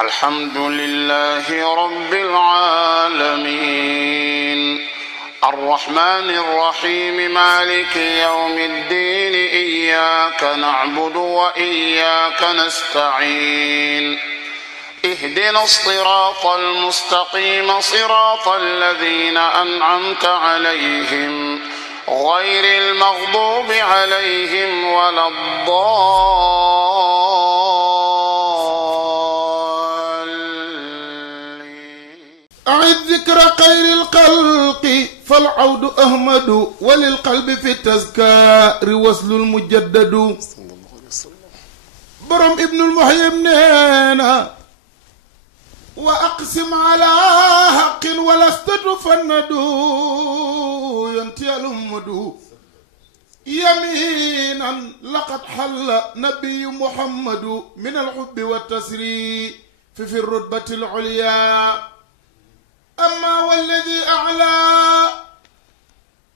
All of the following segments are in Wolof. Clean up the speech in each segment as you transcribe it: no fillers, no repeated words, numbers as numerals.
الحمد لله رب العالمين الرحمن الرحيم مالك يوم الدين إياك نعبد وإياك نستعين اهدنا الصراط المستقيم صراط الذين أنعمت عليهم غير المغضوب عليهم ولا الضالين. أعد ذكر خير الخلق فالعود أحمد وللقلب في التذكار وصل المجدد برم ابن المحيي نينا وأقسم على حق ولست تفند ينتهي الأمد يمينا لقد حل نبي محمد من الحب والتسري في الرتبة العليا أما والذي أعلى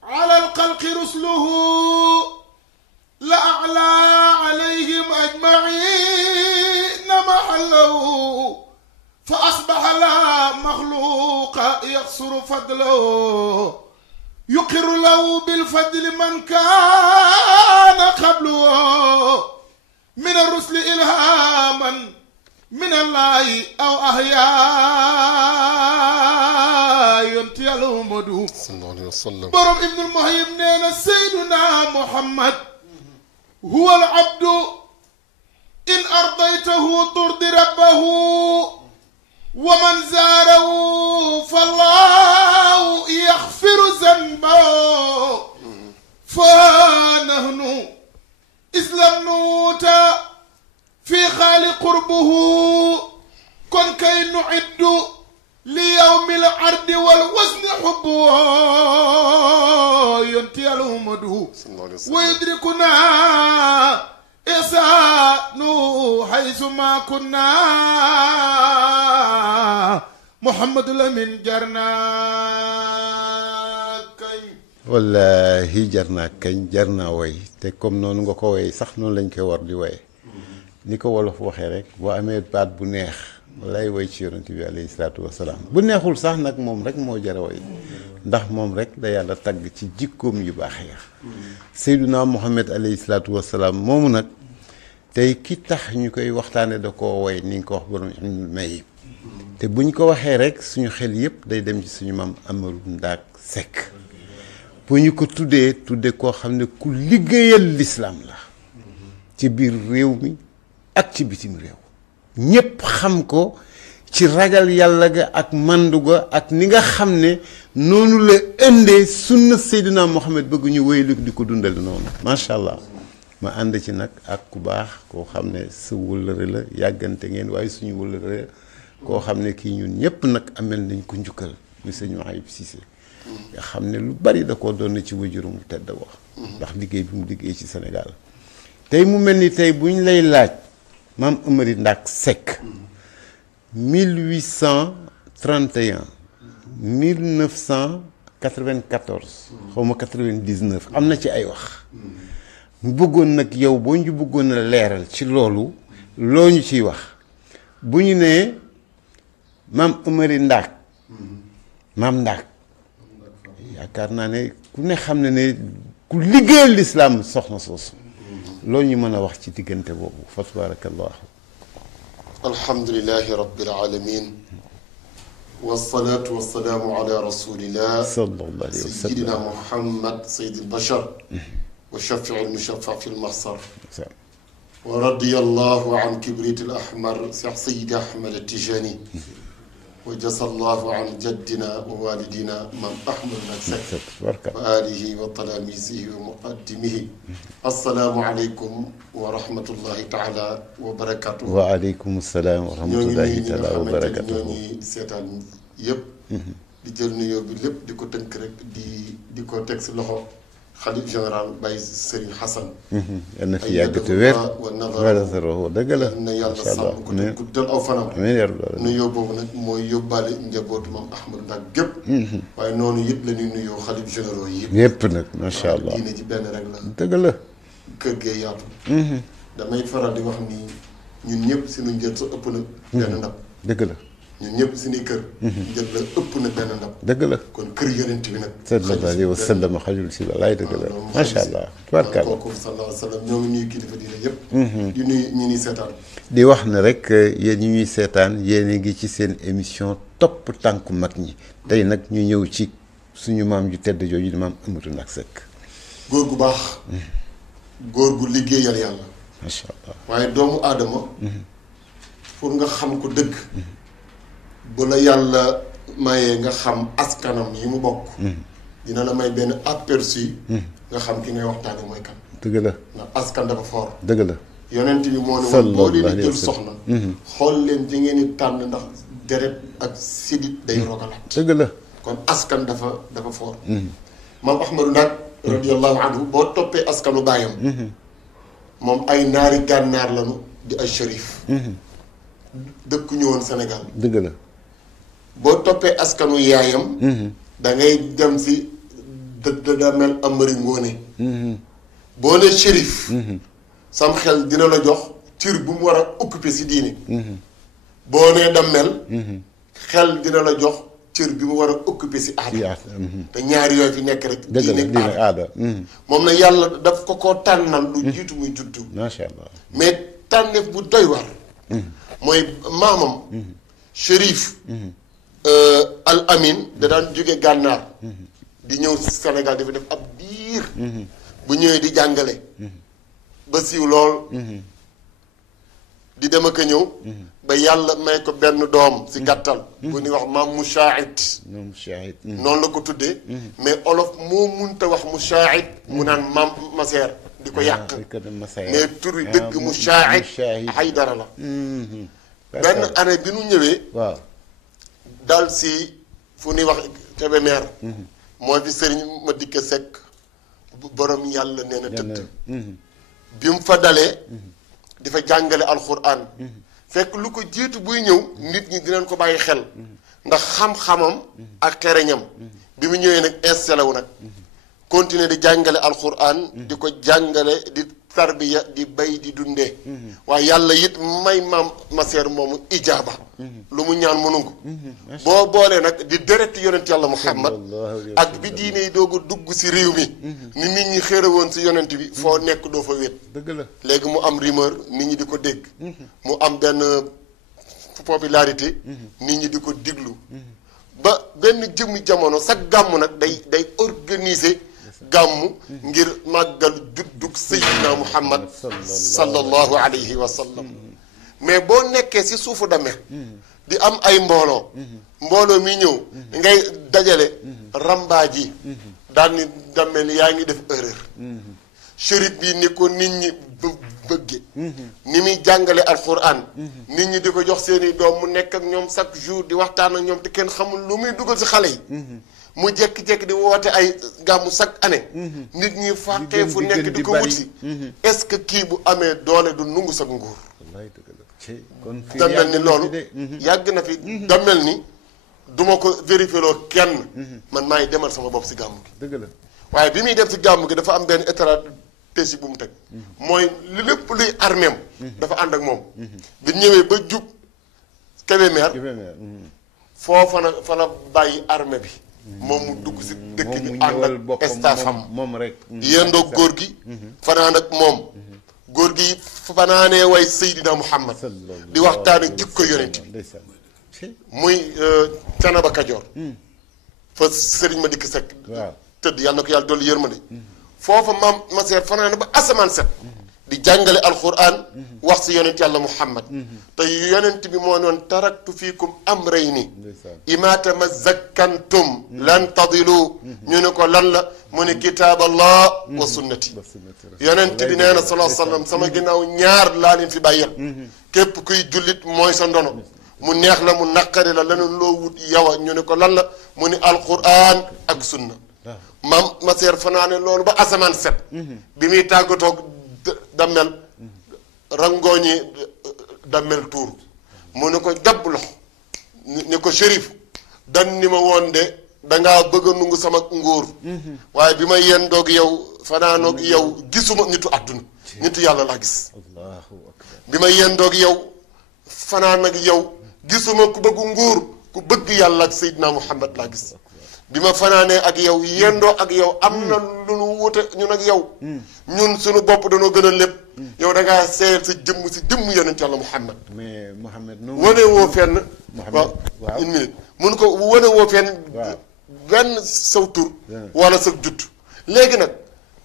على الخلق رسله لأعلى عليهم أجمعين محله فأصبح لا مخلوق يقصر فضله يقر له بالفضل من كان قبله من الرسل إلهاما من الله أو أحياء ينتهي الأمد صلى الله عليه وسلم برم ابن المحيي نينا سيدنا محمد هو العبد إن أرضيته ترضي ربه ومن زاره فالله يغفر ذنبه فنحن إذ لم نوت في خال قربه كن كي نعد ليوم العرض والوزن حبه ينتهي الأمد ويدركنا إحسان حيث ما كنا محمد لمن جرنا كاñ wallahi jar naa kañ jar naa woy te comme noonu nga ko woy sax noonu lañ koy war di woye ni ko wolof waxee rek boo amee baat bu neex wallaay woy ci yonent bi alayhi salaatu wasalaam bu neexul sax nag moom rek moo jar a woy ndax moom rek la yàlla tagg ci jikkoom yu baax ya Seyduna Muhammad alayhi salaatu wasalaam moomu nag tey ki tax ñu koy waxtaane da koo woy ni nga ko wax borom may te buñ ko waxee rek suñu xel yëpp day dem ci suñu maam Amadou Ndaak Seck bu ñu ko tudde koo xam ne ku liggéeyal lislaam la ci biir réew mi ak ci bitim réew ñépp xam ko ci ragal yàlla ga ak mandu ga ak ni nga xam ne noonu la indee sunna Seydina Muhammad bëgg ñu wéylu di ko dundal noonu macha allah ma ànd ci nag ak ku baax koo xam ne sa wëllëre la yàggante ngeen waaye suñu wëllëre koo xam ne kii ñun ñëpp nag amel nañ ko njukkal muy sëñ Ayib Cissé nga xam ne lu bari da koo doon ci wajurum tedd wax ndax liggéey bi mu liggéey ci Sénégal tey mu mel ni tey bu ñu lay laaj maam Amary Ndaak Seck 1831 1994 xaw ma 99 am na ci ay wax mu bëggoon nag yow boo ñu bëggoon a leeral ci loolu loo ñu ciy wax bu ñu nee maam Amary Ndaak maam Ndaak yaakaar naa ne ku ne xam ne ne ku liggéeyal lislaam soxna soosu loo ñu mën a wax ci diggante boobu fa tabarakallah alhamdulillahi rabbil alamin wassalatu wassalamu ala rasulillah sallallahu alayhi wa sallam sayyidina muhammad sayyid al-bashar wa shafi' al-mushaffa fi al-mahsar wa radiyallahu an kibrit al-ahmar sayyid ahmad al-tijani wa jasallahu an jaddina wa walidina mam ahmad Ndaak Seck wa alihi wa talamisihi wa muqaddimihi assalaamu aleykum wa rahmatullahi taala wa barakatuh wa aleykum salaam wa rahmatullahi taala wa barakatuh ñoo ngi seetaan yëpp di jël nuyoo bi lépp di ko tënk rek di ko teg si loxo xalif général Baye Serigne Hassan yal na fi yàgg te wér wa dëgg la na yàlla sàmm ko te guddal aw fanam nuyoo boobu nag mooy yóbbaale njabootu maam Ahmad Ndaak gépp waaye noonu it la ñuy nuyoo xalif généraux yi yëpp nag macha allah diine ci benn rek la dëgg la kër gee yaatu damay faral di wax ni ñun ñëpp suñu njël sa ëpp na benn ndab dëgg la ñun ñëpp suñuy kër njël la ëpp na benn ndab dëgg la kon kër yonent bi nag sallallahu alayhi wa sallam xajul si walaay dëgg la macha allah tubarkalla kooku sallallahu alayhi wa sallam ñoo ngi nuyu kilifa diine yëpp di nuyu ñi ñuy seetaan di wax ne rek yéen ñi ñuy seetaan yéen a ngi ci seen émission topp tànku mag ñi tey nag ñu ñëw ci suñu maam ju tedd jooju di maam Amadou Ndack Seck góor gu baax góor gu liggéeyal yàlla macha allah waaye doomu aadama pour nga xam ko dëgg bu la yàlla mayee nga xam askanam yi mu bokk dina la may benn aperçu nga xam ki ngay waxtaane mooy kan dëgg la ndax askan dafa foor dëgg la yonent bi moo ne woon boo leen di jël soxna xool leen di ngeen di tànn ndax deret ak sidit day rogalaat dëgg la kon askan dafa foor maam Ahmadou Ndack radiyallahu anhu boo toppee askanu baayam moom ay naari gànnaar lañu di ay shérif dëkkuñu woon Sénégal dëgg la boo toppee askanu yaayam da ngay dem si da mel Amari Ngoone boo ne shérif sam xel dina la jox cër bu mu war a occupé si diine boo nee dammel xel dina la jox cër bi mu war a occupé si aada te ñaari yooyu fi nekk rek diine aada moom na yàlla daf ko tànnal lu jiitu muy juddu macha allah mais tànneef bu doy war mooy maamam Chérif Al Amin da daan jóge gànnaar di ñëw Sénégal dafa def ab diir bu ñëwee di jàngale ba siiw lool di dem ak a ñëw ba yàlla may ko benn doom si gàttal bu ñuy wax maam Mushahid noonu la ko tuddee mais olof moo munta wax Mushahid mu naan maam Maseer di ko yàq mais tur wi dëgg Mushahid Haydara la benn année bi nu ñëwee waaw dal si fu ñuy wax Kébémer mooy fi sëriñ ma dikke Seck borom yàlla nee na tëdd bi mu fa dalee di fa jàngale alxuraan fekk lu ko jiitu buy ñëw nit ñi dinañ ko bàyyi xel ndax xam-xamam ak xereñam bi mu ñëwee nag installé wu nag continuer di jàngale alxuraan di ko jàngale di tarbiya di bay di dundee waaye yàlla it may maam Maseer moomu ijaaba lu mu ñaan mu nangu boo boolee nag di deret yonent yàlla Muhammad ak bi diine yi doog a dugg si réew mi ni nit ñi xëre woon si yonent bi foo nekk doo fa wét dëgg la léegi mu am rumeur nit ñi di ko dégg mu am benn popularité nit ñi di ko diglu ba benn jëmmi jamono sa gàmm nag day organiser gàmmu ngir màggal juddug Seydina Muhammad sallallahu alayhi wa sallam mais boo nekkee si suufu damel di am ay mbooloo mi ñëw ngay dajale rambaaj yi daal ni damel yaa ngi def erreur chérif bi ni ko nit ñi bëgge ni muy jàngale alquran nit ñi di ko jox seeni doom mu nekk ak ñoom chaque jour di waxtaan ak ñoom te kenn xamul lu muy dugal si xale yi mu jékki-jékki di woote ay gàmmu chaque année nit ñi fàqee fu nekk di ko wutsi est-ce que kii bu amee doole du nungu sa nguur damel ni loolu yàgg na fi damel ni duma ko vérifié loo kenn man maay demal sama bopp si gàmmu gi dëgg la waaye bi muy dem si gàmmu gi dafa am benn stratégie bu mu teg mooy lépp luy armeem dafa ànd ak moom bi ñëwee ba jub Kébémer foofa na fa la bàyyi armée bi moom mu dugg si dëkk bi ànd ak staffam moom rek yendoo góor gi fanaan ak moom góor gi fanaanee way Seydina Muhammad di waxtaan ak jikko yonent bi muy Canaba Kajoor fa sëriñ ma dikk Seck tëdd yàlla na ko yàlla dolli yërmande foofa maam Maseer fanaane ba asamaan set di jàngale alquran wax si yonent yàlla Muhammad te yonent bi moo noon taraktu fiikum amrayni imaata ma zakkantum lan tadilu ñu ne ko lan la mu ne kitaaballah wa sunnati yonent bi nee na sallallahu alayhi wa sallam sama ginnaaw ñaar laa leen fi bàyyal képp kuy jullit mooy sa ndono mu neex la mu naqari la leneen loo wut yawa ñu ne ko lan la mu ne alquran ak sunna maam Maseer fanaane loolu ba asamaan set bi muy tàggatoog dammel rangooñi dammel tuur mu ne ko jàpp loxo ni ko shérif dan ni ma woon de dangaa bëgg a nungu sama nguur waaye bi ma yendoog yow fanaanoog yow gisuma nitu àdduna nitu yàlla laa gis bi ma yendoog yow fanaan ak yow gisuma ku bëgg nguur ku bëgg yàlla ak Seydina Muhammad laa gis bi ma fanaanee ak yow yendoo ak yow am na lu nu wute ñun ak yow ñun suñu bopp dañoo gën a lépp yow da ngaa seeyal sa jëmm si jëmm yonent yàlla Muhammad mais Mouhamed wane woo fenn waaw une minute mun ko wane woo fenn benn saw tur wala sa judd léegi nag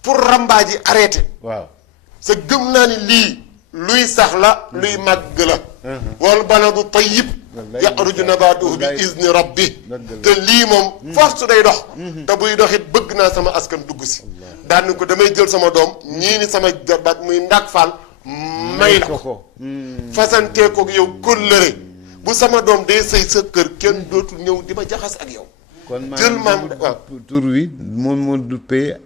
pour rambaaj yi arrêté waaw sa gëm naa ni lii luy sax la luy màgg la wal baladu tayyib yaxruju nabaatuhu bi izni rabbi te lii moom force day dox te buy doxit bëgg naa sama askan dugg si daan ni ko damay jël sama doom ñii ni sama jarbaat muy Ndak Fall may la ko fasantee ko yow kóllëre bu sama doom day sëy sa kër kenn dootul ñëw di ma jaxas ak yow kon jël maam waaw tur wi moom moo duppee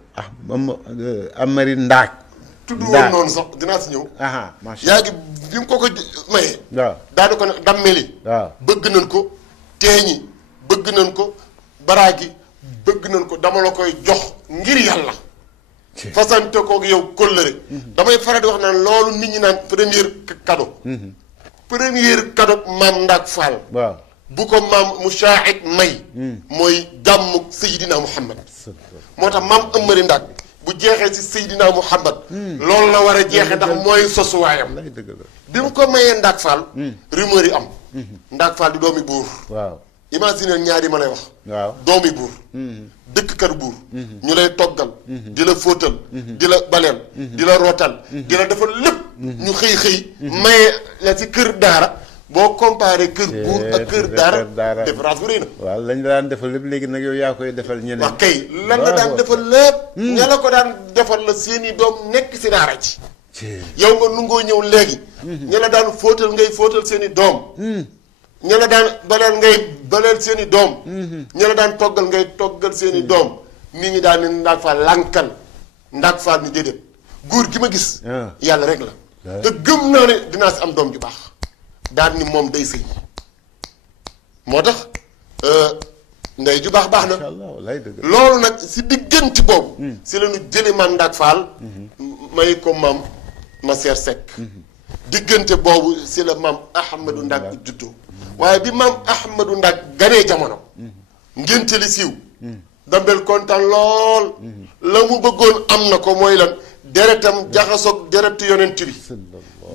Amary Ndaak tudd woon noonu sax dinaa si ñëw macha yaa ngi bi mu ko mayee waaw daanu ko ne dammeli waaw bëgg nañ ko teeñi bëgg nañ ko baraagi bëgg nañ ko dama la koy jox ngir yàlla fasante kook yow kóllëre damay faral di wax naan loolu nit ñi naan premier cadeau maam Ndak Fall waaw bu ko maam Mushahid may mooy gàmmu Seydina Muhammad moo tax maam Amary Ndak bu jeexee ci Seydina Muhammad loolu la war a jeexee ndax mooy sosuwaayam bi mu ko mayee Ndak Fall rumeur yi am Ndak Fall di doomi buur waaw imagine ñaari ma lay wax waaw doomi buur dëkk kër buur ñu lay toggal di la fóotal di la baleel di la rootal di la defal lépp ñu xëy maye la ci kër daara boo comparé kër buur ak kër daara différence bu rëy na waaw lañ la daan defal lépp léegi nag yow yaa koy defal ñeneen wax kay lan la daan defal lépp ña la ko daan defal la seeni doom nekk si daara ci yow nga nungoo ñëw léegi ña la daan fóotal ngay fóotal seeni doom ña la daan baleel ngay baleel seeni doom ña la daan toggal ngay toggal seeni doom nit ñi daan ne Ndak Fall lànkal Ndak Fall ni déedéet góor gi ma gis yàlla rek la te gëm naa ne dinaa si am doom ju baax daan ni moom day sëy moo tax ndey ju baax na loolu nag si diggante boobu si la ñu jële maam Ndak Fall may ko maam ma seer Seck diggante boobu si la maam Ahmadou Ndak juddoo waaye bi maam Ahmadou Ndak ganee jamono ngénte li siiw Dambel kontaan lool la mu bëggoon am na ko mooy lan deretam jaxasoog deretu yonent bi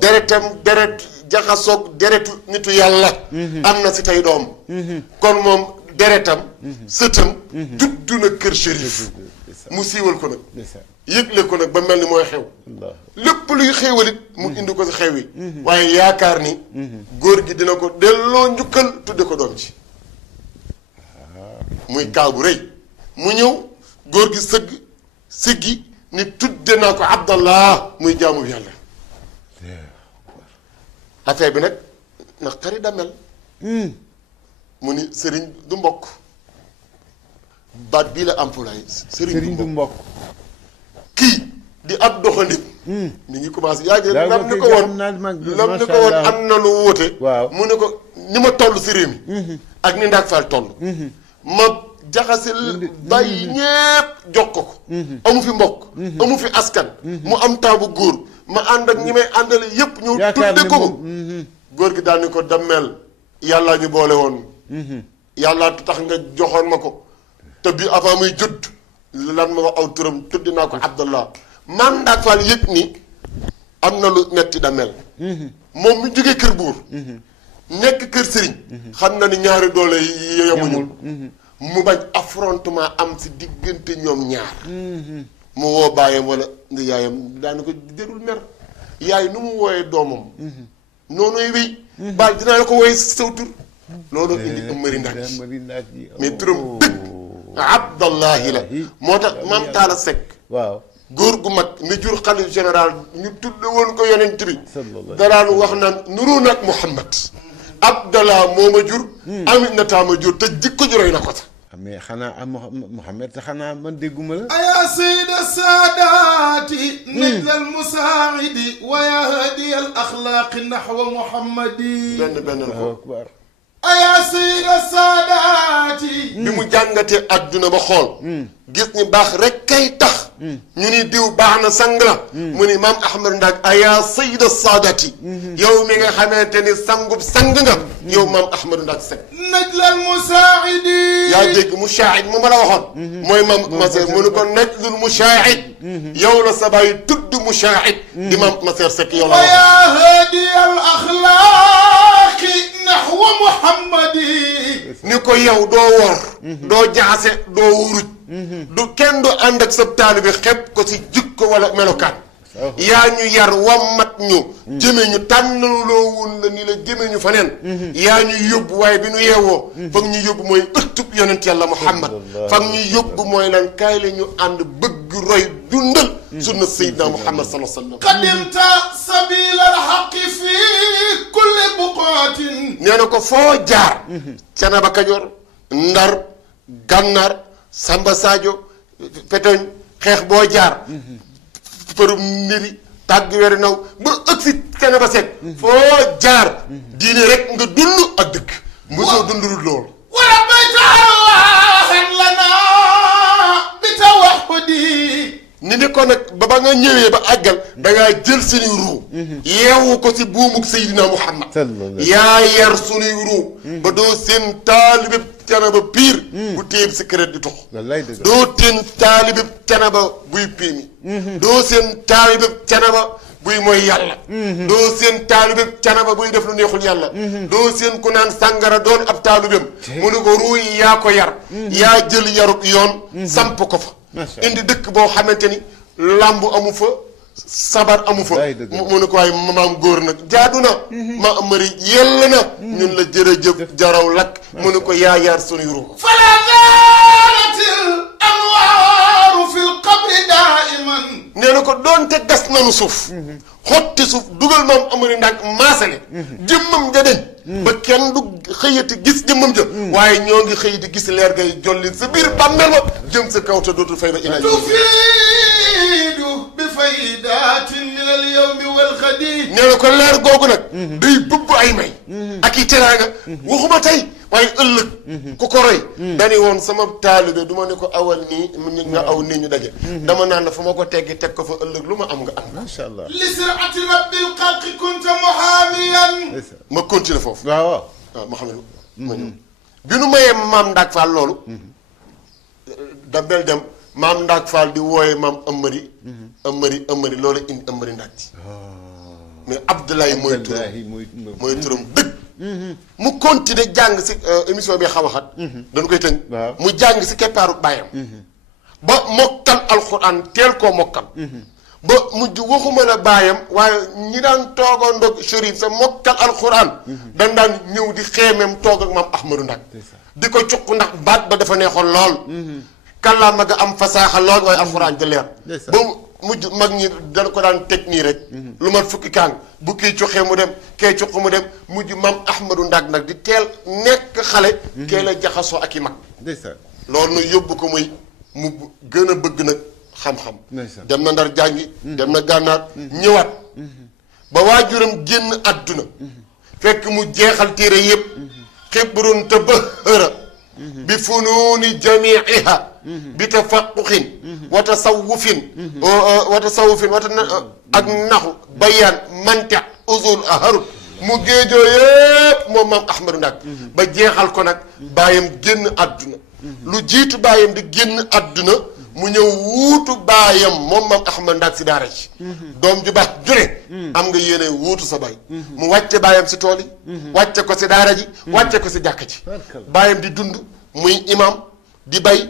deretam deret jaxasoog deretu nitu yàlla am na si tey doom kon moom deretam sëtam juddu na kër Chérif mu siiwal ko nag yëgle ko nag ba mel ni mooy xew lépp luy xewalit mu indi ko si xew yi waaye yaakaar ni góor gi dina ko delloo njukkal tudde ko doom ci muy kaa bu rëy mu ñëw góor gi sëgg siggi ni tudde naa ko Abdallah muy jaamu yàlla affaire bi nag na xari damel mu ni sëriñ du mbokk baat bii la employé sëriñ du mbokk kii di ab doxandib mi ngi commencé yaa ngi lam ni ko woon am na lu wóote mu ne ko ni ma toll si réew mi ak ni Ndak Fall toll ma jaxase bàyyi ñépp jox ko amu fi mbokk amu fi askan mu am taabu góor ma ànd ak ñi may àndale yépp ñëw tudde ko góor gi daal ni ko dammeel yàllaa ñu boole woon yàllaa tax nga joxoon ma ko te bi avant muy judd lan ma wax aw turam tuddi naa ko Abdallah maam Ndak Fall yëg ni am na lu metti dammeel moom mu jógee kër buur nekk kër sëriñ xam na ni ñaari doole yemuñu mu bañ affrontement am si diggante ñoom ñaar mu woo baayam wala ndi yaayam daana ko jërul mer yaay nu mu wooyee doomam noonuy wéy baal dinaa la ko wooye saw tur loolu indi Amary Ndak mais turam dëgg Abdallahi la moo tax maam Talla Seck waaw góor gu mag mi jur xalif général ñu tudde woon ko yonent bi daraan wax naan nuru nag Muhammad Abdallah moo ma jur Aminata ma jur te jikko ju roy na ko sax mais xanaa am Mouhamed te xanaa man dégguma la ayaa sayida saadaati najla al musaidi wa ya hadiya al axlaaqi naxwa muhammadi benn ko ayaa sayida saadaati saadaati bi mu jàngatee adduna ba xool gis ni baax rek kay tax ñu ni diw baax na sang la mu ni maam Ahmad Ndak aya sayida saadati yow mi nga xamante ni sangub sang nga yow maam Ahmad Ndak Seck najlal musaa'idi yaa dégg musaa'id mu ma la waxoon mooy maam Maseer mu ni ko najlul musaa'id yow la sa baay tudd musaa'id di maam Maseer Seck yow la wa wax yaa haadi al axlaaqi naxwa muhammadi ni ko yow doo wor doo jaxase doo wuruj du kenn du ànd ak sa taalibe xeeb ko si jikko wala melokaan yaa ñu yar wammat ñu jëme ñu tànnaloo woon la ni la jëme ñu fa neen yaa ñu yóbbu waaye bi ñu yeewoo fag ñu yóbbu mooy ëttub yonent yàlla Muhammad fag ñu yóbbu mooy lan kaay la ñu ànd bëgg roy dundal sunna Seydina Muhammad sallallahu alayhi wa sallam qadimta sabila alxaqi fi kulli buqaatin nee na ko foo jaar Canaba Kajoor Ndar Gànnaar Samba Sadio Petoñ xeex boo jaar përum niri tàgg weri naw ba ëgg si Canaba Seck foo jaar diine rek nga dund ak dëkk mosoo dund loolu wala bayta arwaahan lana bi tawahudi ni ni ko nag ba nga ñëwee ba àggal dangaa jël suñuy ruu yeewu ko si buumug Seydina Muhammad yaa yar suñuy ruu ba doo seen taalibe Canaba piir bu téeb si kër di tox doo seen taalibe Canaba buy piimi doo seen taalibe Canaba buy mooy yàlla doo seen taalibe Canaba buy def lu neexul yàlla doo seen ku naan sàngara doon ab taalibeem mu ne ko ruu yi yaa ko yar yaa jël yarub yoon samp ko fa indi dëkk boo xamante ni làmb amu fa sabar amu fa mu ne ko waaye maam góor nag jaadu na ma amari yell na ñun la jërëjëf jaraw lakk mu ne ko yaa yaar sunuy ruu fala zaalatil anwaaru fil qabri daa'iman nee na ko doonte gas nanu suuf xotti suuf dugal maam amari ndànk maasale jëmmam ja deñ ba kenn du xëyati gis jëmmam ja waaye ñoo ngi xëy di gis leer gay jolli sa biir bàmmeel ba jëm sa kaw te dootul fay ba ila tufiidu bi faydaatin min al yawmi wal xadi nee na ko leer googu nag day bëbb ay may ak i teraanga waxuma tey waaye ëllëg ku ko roy dani woon sama taalibe du ma ne ko awal nii nga aw nii ñu daje dama naan la fu ma ko teggi teg ko fa ëllëg lu ma am nga am macha allah li sirati rabbil xalqi kunta muhaamiyan ma continuer foofu waaw waaw ma xam ne ma ñëw bi nu mayee maam Ndak Fall loolu da bel dem maam Ndak Fall di wooye maam ëmmëri loolu indi ëmmëri Ndak ci mais Abdoulaye mooy turam dëgg mu continuer jàng si émission bi xaw a xat dañu koy tënk mu jàng si keppaaru bàyyam ba mokkal alxuraan teel koo mokkal ba mujj waxuma la bàyyam waaye ñi daan toogandoog Chérif sa mokkal alxuraan dañ daan ñëw di xeemeem toog ak maam Ahmadou Ndak di ko cuq ndax baat ba dafa neexoon lool kàllaama ga am fasaaxa lool waaye alxuraan di leer ba mujj mag ñi dañ ko daan teg nii rek lu mat fukki kàng bu kii cuqee mu dem kee cuq mu dem mujj maam Ahmadou Ndak nag di teel nekk xale kee la jaxasoo ak i mag loolu nu yóbbu ko muy mu gën a bëgg nag xam-xam dem na Ndar jàngi dem na Gànnaar ñëwaat ba waajuram génn àdduna fekk mu jeexal téere yëpp xibrun te bahëra bi funuuni jamiiha bi tafaquxin wa tasawufin ak naxu bayaan mantiq usul harut mu géejoo yëpp moom maam Ahmadou Ndak ba jeexal ko nag baayam génn àdduna lu jiitu baayam di génn àdduna mu ñëw wuutu baayam moom maam Ahmad Ndak si daara ji doom ju baax jure am nga yéene wuutu sa baay mu wàcce baayam si tool yi wàcce ko si daara ji wàcce ko si jàkka ji baayam di dund muy imam di bay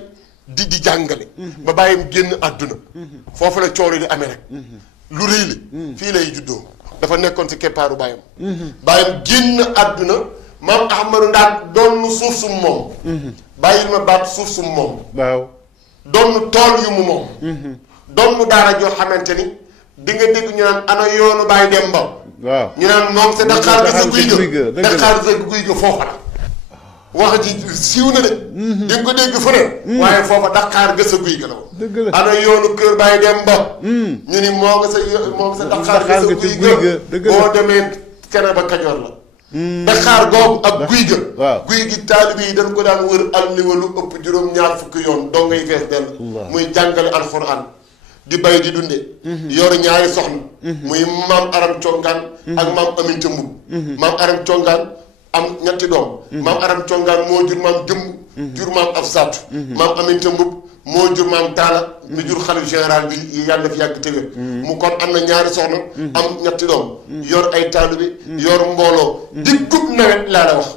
di jàngale ba baayam génn àdduna foofu la coono di amee rek lu rëy li fii lay juddoo dafa nekkoon si keppaaru baayam baayam génn àdduna maam Ahmadou Ndak doon suuf sum moom bàyyil ma baat suuf sum moom waaw doon tool yu mu moom doon daara joo xamante ni di nga dégg ñu naan ana yoonu Baay Demba waaw ñu naan moom sa daqaar gi sa guy ga daqaar sa guy ga foofa la wax ji siiw na de di nga ko dégg fu ne waaye foofa daqaar ga sa guy ga la woon ana yoonu kër Baay Demba ñu ni moo nga sa daqaar ga sa guy ga boo demee Canaba Kajoor la Dakar googu ak guy ga waaw guy gi taalibe yi dañ ko daan wër alliwa lu ëpp juróom-ñaar fukki yoon doo ngay fees dell muy jàngale alxuraan di bay di dunde yor ñaari soxna muy maam aram congaan ak maam aminta mbub maam aram congaan am ñetti doom maam aram congaan moo jur maam jëmb jur maam ab saatu maam aminta mbub moo jur maam taala mi jur xalif général bi yàlla fi yàgg tëwér mu kon am na ñaari soxna am ñetti doom yor ay taalibe yor mbooloo di gub nawet laa la wax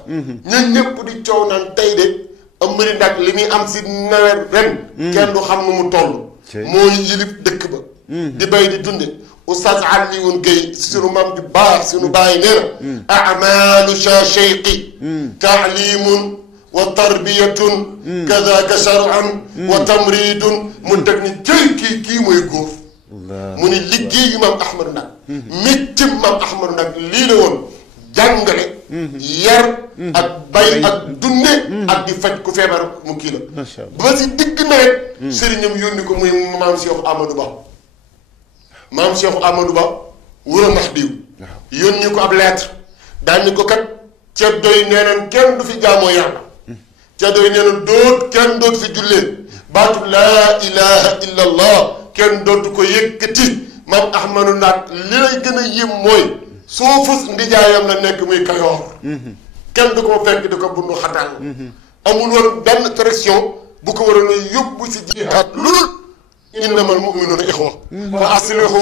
ñun ñëpp di coow naan tey de Amary Ndak li muy am si nawet ren kenn du xam nu mu toll mooy yilif dëkk ba di bay di dunde Oustaz Alioune Gueye sunu maam ju baax sunu bàyyi nee na amalu cha cheyqi taalimun wa tarbiyatun kadaka shar'an wa tamridun mu teg ni cëy kii mooy góor mu ni liggéeyu maam Ahmadou Ndak méccam maam Ahmadou Ndak lii la woon jàngale yar ak bay ak dunde ak di faj ku feebar mu kii la ba si digg nawet sëriñam yónni ko muy maam Cheikh Amadou Ba maam Cheikh Amadou Ba wura ndax diw yónni ko ab lettre daañu ko kat ceddo yi nee naan kenn du fi jaamoo yàlla ceddo yi nee naan kenn dootu fi jullee baatu laa ilaha illa allah kenn dootu ko yëkkati maam Ahmadou Ndak li lay gën a yëm mooy suufus ndijaayam la nekk muy Kayoor kenn du ko fekk di ko bundu xatal amul woon benn correction bu ko waroon a yóbbu si jihaad lulul innamal mu'minuuna ixwa fa aslihu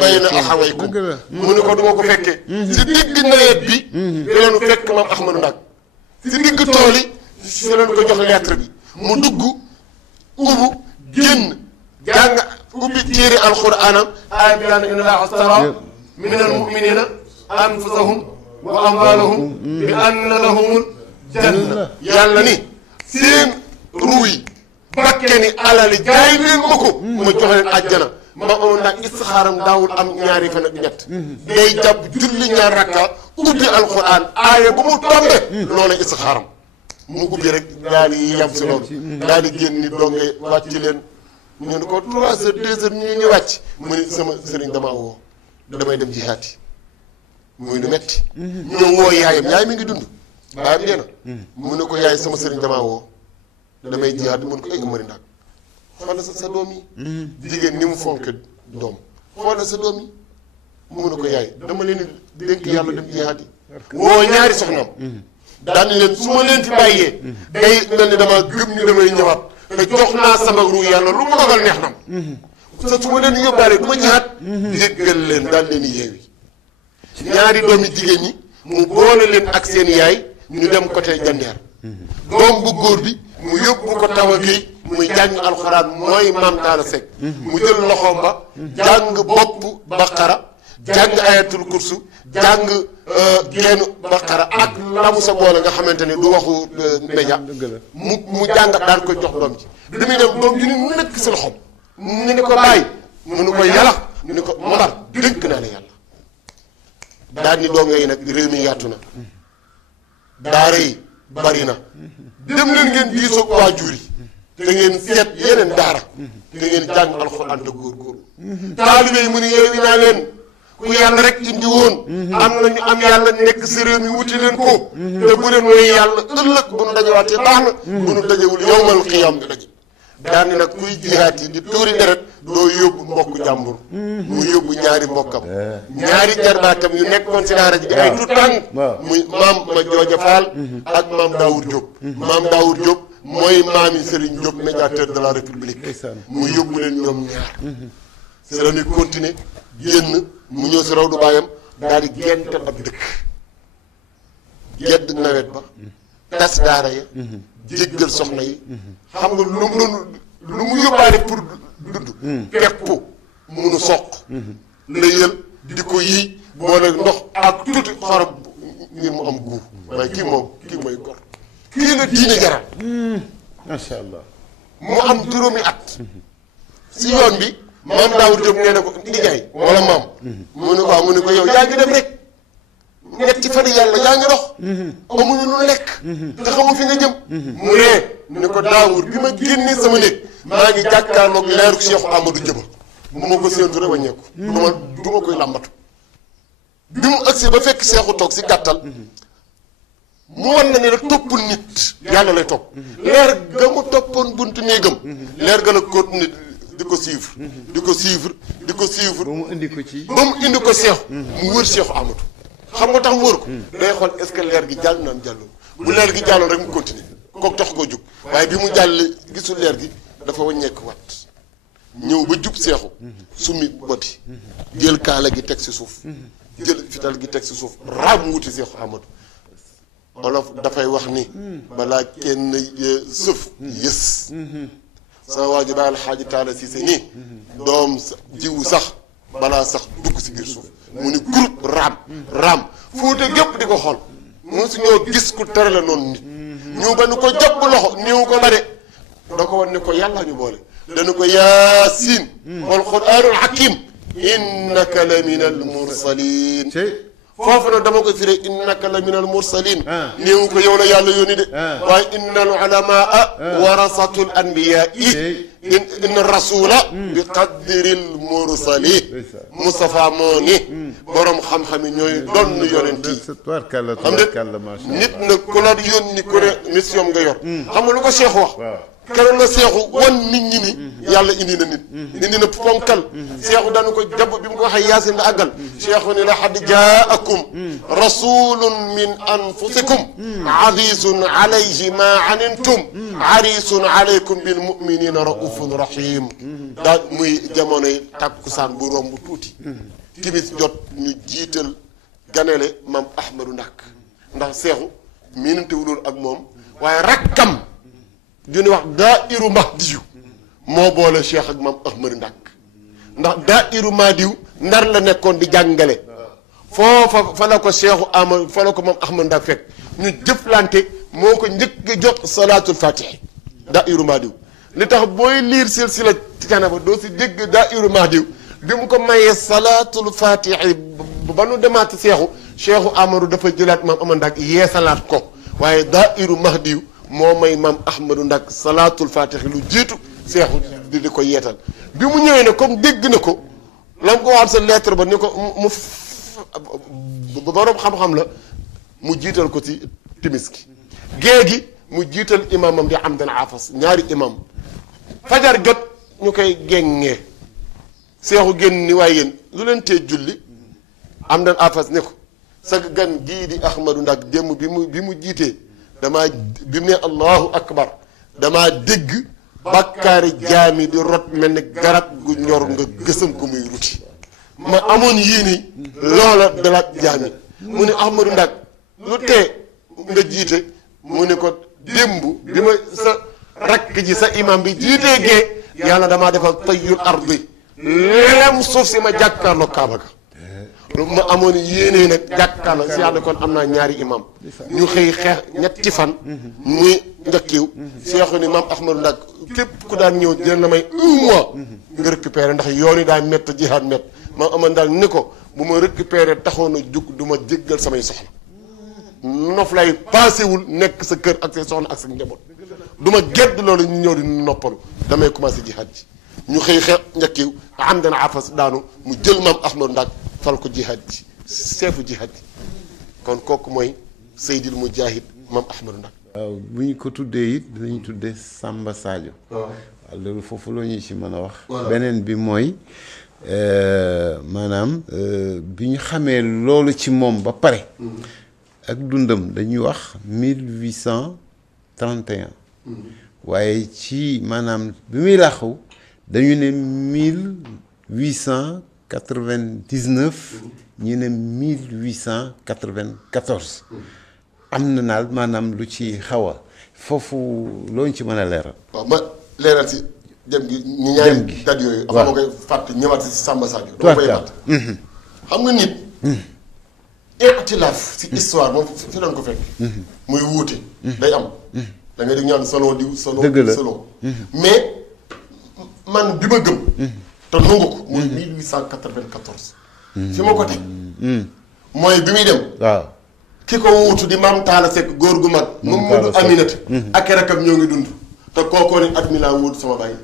bayna axawaykum mu ne ko duma ko fekkee si digg nawet bi di leen fekk maam Ahmadou Ndak si digg tool yi si leen ko jox lettre bi mu dugg ubu génn jàng ubbi téere alxuraanam aaya bi daan inna Allaaha ashtara minal mu'miniina anfusahum wa amwaalahum bi anna lahumul janna yàlla ni seen ruu yi bakkeni alali jaay leen ma ko ma jox leen àjjana ma amoon nag istixaaram daawul am ñaari fan ak ñett day jàpp julli ñaar rakka ubbi alxuraan aaya bu mu tombe loola istixaaram mu ubbi rek daal di yam si loolu daal di génn ni donge wàcc leen ñu ne ko 3 heures 2 heures ñu wàcc mu ni sama sëriñ damaa woo damay dem jihaat yi muy lu metti ñëw woo yaayam yaay mi ngi dund baayam dee na mu ne ko yaay sama sëriñ damaa woo damay jihaat mun ko ay Amary Ndak xoolal sa doom yi jigéen ni mu fonke doom xoolal sa doom yi mu ne ko yaay dama leen di dénk yàlla dem jihaat yi woo ñaari soxnaam daan leen su ma leen fi bàyyee day mel ni dama gëm ni damay ñëwaat te jox naa sama ruu yàlla lu mu dogal neex nam sa su ma leen yóbbaale du ma jihaat yëggal leen daal leen yeewi ñaari doomi jigéen ñi mu boole leen ak seen yaay ñu dem côté Jandeer doom bu góor bi mu yóbbu ko taw a géey muy jàng alxuraan mooy maam Talla Seck mu jël loxoom ba jàng bopp baqara jàng ayatul kursu jàng geenu baqara ak lamu sa boole nga xamante ne du waxu média mu jàngat daan koy jox doom ji bi muy dem doom ji ni nekk si loxoom ñu ne ko bàyyi mu ne ko yàlla ñu ne ko Momar dénk naa la yàlla daal ni doom yi nag réew mi yaatu na daara yi bari na dem leen ngeen diisoog waajur yi te ngeen seet yeneen daara te ngeen jàng alxuraan te góorgóorlu taalibe yi mu ne yeewi naa leen ku yàlla rek indi woon am na ñu am yàlla nekk si réew mi wuti leen ko te bu leen mooy yàlla ëllëg bu nu dajewaatee baax na bu nu dajewul yowmal xiyaam bi daje daan nag kuy jihaat yi di tuuri deret doo yóbbu mbokk jàmbur mu yóbbu ñaari mbokkam ñaari jarbaatam yu nekkoon si daara ji di ay tutàng muy maam ma jooja Fall ak maam Daoud Diop maam Daoud Diop mooy maami Serigne Diop médiateur de la République mu yóbbu leen ñoom ñaar c'est la ñuy continuer génn mu ñëw si raw du baayam daal di gental ab dëkk gedd nawet ba tas daara ya jéggal soxna yi xam nga lu mu yóbbaale pour dund peppu munu soq la yël di ko yii boole ndox ak tuuti xorom ngir mu am guub waaye kii mooy gor kii la diine jaral macha allah mu am juróomi at si yoon bi maam Daawud Jóob nee na ko ndijaay wala maam mu ne waaw mu ne ko yow yaa ngi dem rek ñetti fan yàlla yaa ngi dox amuñu lu lekk te xamu fi nga jëm mu ne ko Daawud bi ma génnee sama néeg maa ngi jàkkaarloog leeru Cheikh Amadou Jëba bu ma ko séentu rek wàññeeku du ma koy làmbatu bi mu agsee ba fekk seexu toog si gàttal mu wan na ne la toppul nit yàlla lay topp leer ga mu toppoon buntu néegam leer ga la continuer di ko suivre di ko suivre di ko suivre ba mu indi ko ci ba mu indi ko seexu mu wër seexu Amadou xam nga tax mu wër ko day xool est-ce que leer gi jàll naan jàllul bu leer gi jàlloon rek mu continuer kooku tax koo jug waaye bi mu jàll gisul leer gi dafa wàññeeku wat ñëw ba jub seexu summi boti jël kaala gi teg si suuf jël fital gi teg si suuf raam wuti seexu Amadou olof dafay wax ni balaa kenn sëf yës sama waa ji daal xaaji taala si se nii doom jiwu sax balaa sax dugg si biir suuf mu ni groupe raam fuute gépp di ko xool mu su ñoo gis ku tere la noonu nit ñëw ba nu ko jàpp loxo néew ko la de da ko wan ne ko yàlla ñu boole dañu ko yaasin wal quraanul hakim innaka la min al mursalin foofu nag dama ko firee innaka la min al mursalin néew ko yow la yàlla yónni de waaye innal ulamaa warasatul anbiyaa inna rasula bi qadril mursali Moustapha moo ni borom xam-xam yi ñooy doon yonent yi xam nga nit nag ku la yónni ku ne mission nga yor xam nga lu ko Cheikh wax keroog la seexu wan nit ñi ni yàlla indi na nit indi na ponkal seexu dañu ko jàpp bi mu ko waxee yaasin la àggal seexu ni la xad jaakum rasulun min anfusikum azizun alayhi ma anantum harisun alaykum bil muminina raufun rahim daal muy jamonoy takkusaan bu romb tuuti timis jot ñu jiital ganele maam Ahmadou ndax seexu miinante wuloon ak moom waaye rakkam ju ni wax daa'iru Mahdiyu moo boole Cheikh ak maam Ahmadou ndax daa'iru Mahdiyu ndar la nekkoon di jàngale foofa fa la ko Cheikhu Amadou fa la ko maam Ahmadou fekk ñu jëflante moo ko njëkk a jox salaatul fatihi daa'iru Mahdiyu li tax booy liir silsila ci kanaba doo si dégg daa'iru Mahdiyu bi mu ko mayee salaatul fatihi ba nu demaat Cheikhu Amadou dafa jëlaat maam Ahmadou yeesalaat ko waaye daa'iru Mahdiyu moo may maam Ahmadou salaatul fatixi lu jiitu seexu di ko yeetal bi mu ñëwee ne comme dégg na ko la mu ko waxal sa lettre ba ni ko mu borom xam-xam la mu jiital ko ci timis gi gée gi mu jiital imamam di am dana afas ñaari imam fajar jot ñu koy géngee seexu génn ni waaye yéen lu leen tee julli am dan afas ne ko sa gan gii di Ahmadou démb bi mu jiitee damaa bi mu ne allahu akbar damaa dégg bàkkaari jaami di rot mel ni garab gu ñor nga gësam ko muy ruti ma amoon yii ni loola dalaat jaami mu ne Ahmadou lu tee nga jiite mu ne ko démb bi ma sa rakk ji sa imam bi jiitee gee yàlla damaa defal tayyul ardi lem suuf si ma jàkkaarloo Kaaba ga ma amoon yéenee nag jàkkaarloo si yàlla kon am naa ñaari imam ñu xëy xeex ñetti fan muy njëkkiw seexu ni maam Ahmadou képp ku daan ñëw dina la may 1 mois nga récupéré ndax yoon yi daa mett jihaad mett maam Ahmadou ni ko bu ma récupéré taxoon a jug du ma jéggal samay soxla nof lay paasewul nekk sa kër ak say soxna ak sa njaboot du ma gedd loolu ñu ñëw di noppalu damay commencé jihaad ji ñu xëy xeex njëkkiw am dana afas daanu mu jël maam Ahmadou fal ko jihaad ji seefu jihaad ji kon kooku mooy Seydil Mujahid maam Ahmadou waaw bu ñu ko tuddee it dinañu tuddee Samba Sadio waaw loolu foofu la ñu ci mën a wax beneen bi mooy maanaam bi ñu xamee loolu ci moom ba pare ak dundam dañuy wax 1831 waaye ci maanaam bi muy làqu dañu ne 1899 ñu ne 1894 am na naal maanaam lu ci xaw a foofu looñu ci mën a leeral. waaw ma leeral si dem gi ñu ñaari dat yooyu. waaw ma koy fàtte ñëwaat si Samba Sadio. dama koy fàtte. xam nga nit. ixtilaaf si histoire moom fi lañ ko fekk. muy wuute. day am. da ngay dégg ñaan selon diw. dëgg la selon mais man bi ma gëm. te nangu ko mooy 1894. fi ma ko teg. mooy bi muy dem. waaw ki ko wuutu di maam Talla Seck góor gu mag. Mamadou Aminata. ak rakam ñoo ngi dund. te kookoo ni at mi laa wuutu sama bàyyi.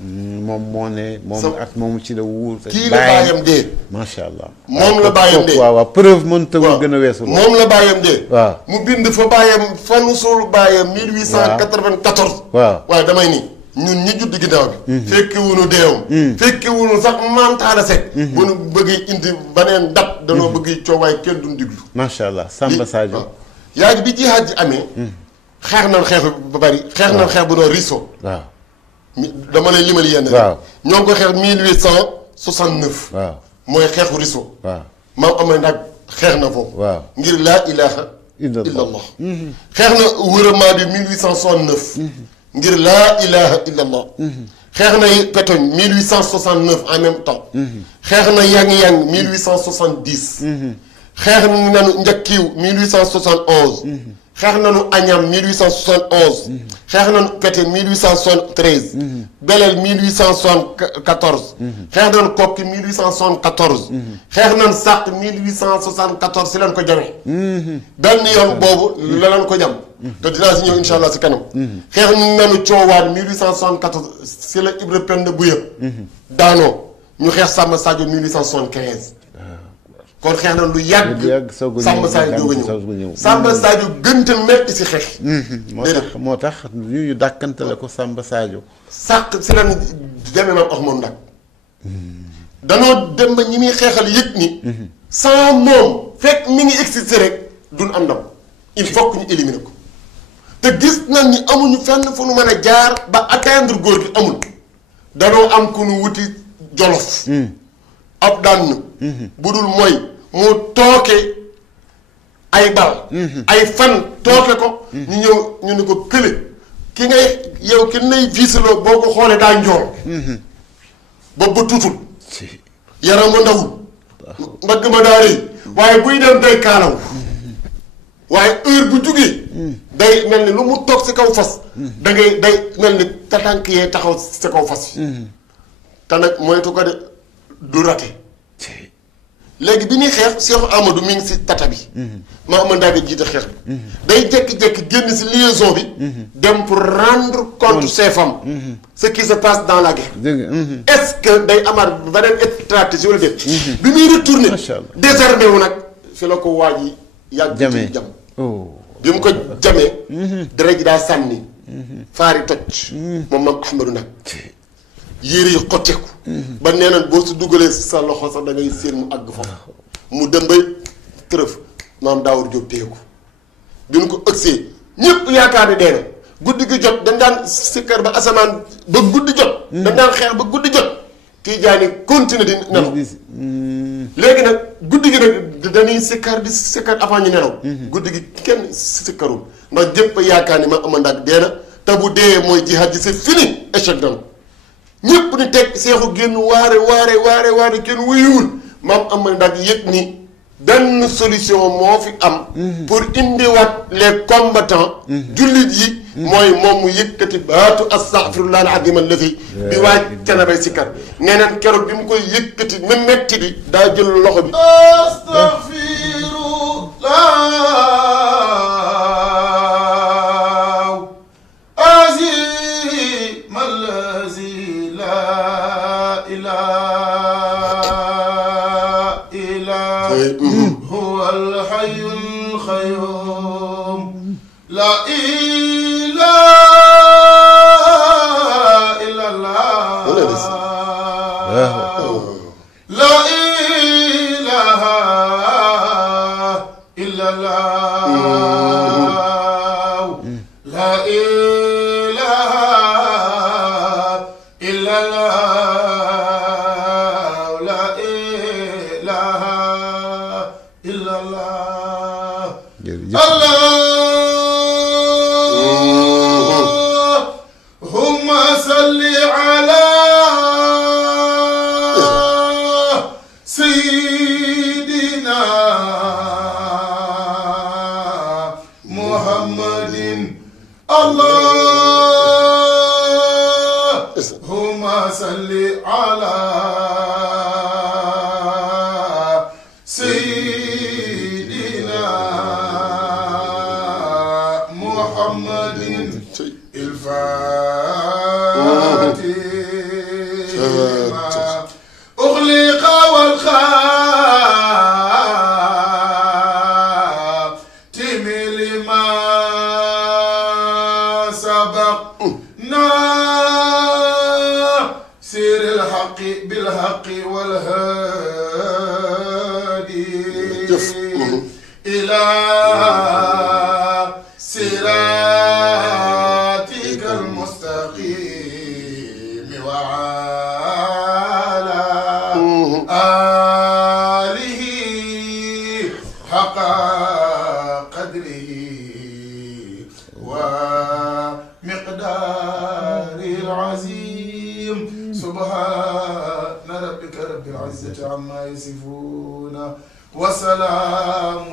moom moo ne moom at moomu ci la wuur kii la baayam dee macha allah moom la baayam dee waaw preuve mën tëgul gën a weesu moom la baayam dee waaw mu bind fa baayam fanu suul baayam 1894 waaye damay ni ñun ñi judd ginnaaw bi fekki wunu deewam fekki wunu sax maam Talla Seck bu nu bëggee indi beneen dat danoo bëgg coowaay kenn duñ diglu macha allah Samba Sadio yaa ngi bi jihaad ji amee xeex nañ xeex ba bari xeex nañ xeex bu doon riso waaw dama lay limal yenn waaw ñoo ngi ko xeex 1869 waaw mooy xeexu riso waaw maam amee nag xeex na foofu waaw ngir laa ilaha illallah xeex na wërëmaa bi 1869 ngir laa ilaha illallah xeex na Petoñ 1869 en même temps xeex na yang-yang 1870 xeex nañu Njakkiw 1871 xeex nañu Agnam 1871 xeex nañu Pété 1873 Belel 1874 xeex nañu Kokki 1874 xeex nañu Sàq 1874 si leen ko jamee benn yoon boobu la leen ko jam te dinaa si ñëw insha allah si kanam xeex nañu Coowaan 1874 si la Ibra Penda bu yëpp daanoo ñu xeex Samba Sadio 1875 kon xeex na lu yàgg Samba Sadio doog a ñëw Samba Sadio gënte metti si xeex moo tax ñu dàkkante la ko Samba Sadio sàq si lan demee maam Ahmadou Ndak danoo dem ba ñi muy xeexal yëg ni sans moom fekk mi ngi existé rek duñ am ndam il faut que ñu éliminer ko te gis nañ ni amuñu fenn fu nu mën a jaar ba atteindre góor gi amul danoo am ku nu wuti Jolof ab daan bu dul mooy mu tooke ay bal ay fan tooke ko ñu ñëw ñu ni ko kële ki ngay yow ki nay viisaloo boo ko xoolee daa njool boobu ba tuutul yaram ma ndawul mbagg ma daa rëy waaye buy dem day kaalaw waaye heure bu jugee day mel ni lu mu toog si kaw fas da ngay day mel ni tatank yee taxaw si kaw fas yi te nag moytu ko de du rate léegi bi ñuy xeex Cheikh Amadou mi ngi si tata bi maa ma ndaa jiite xeex bi day jékki-jékki génn si liaison bi dem pour rendre compte ses femmes ce qui se passe dans la guerre est-ce que day amaat beneen stratégie wala déet bi muy retourné désarmé wu nag fi la ko waaj yi yàgg ci jam bi mu ko jamee dara ji daa sànni faari toj moom maam Ahmadou nag yére yi xotteeku ba nee na boo si dugalee sa loxo sax da ngay séen mu àgg foofu mu dem bay tërëf maam Daawur Jóob téye ko bi ñu ko ëgsee ñëpp yaakaar ni dee na guddi gi jot dañ daan sikkar ba asamaan ba guddi jot dañ daan xeex ba guddi jot Tijaani continuer di nelaw léegi nag guddi gi nag dañuy sikkar di sikkar avant ñu nelaw guddi gi kenn sikkarul ndax jëpp yaakaar ni ma ama ndax dee na te bu dee mooy jihaad ji c'est fini échec dam ñëpp ni teg seexu génn waare kenn wuyuwul maam am na ndax yëg ni benn solution moo fi am pour indiwaat les combattants jullit yi mooy moom mu yëkkati baatu astaghfirullah al-azim allazi bi waaj cana bay sikkar nee neen keroog bi mu koy yëkkati même metti bi daa jël loxo bi الفاتح سبقنا سير الحق بالحق والهادي إلى صراطك المستقيم وعلى آله حق قدره ومقداره العظيم سبحان ربك رب العزة عما يصفون وسلام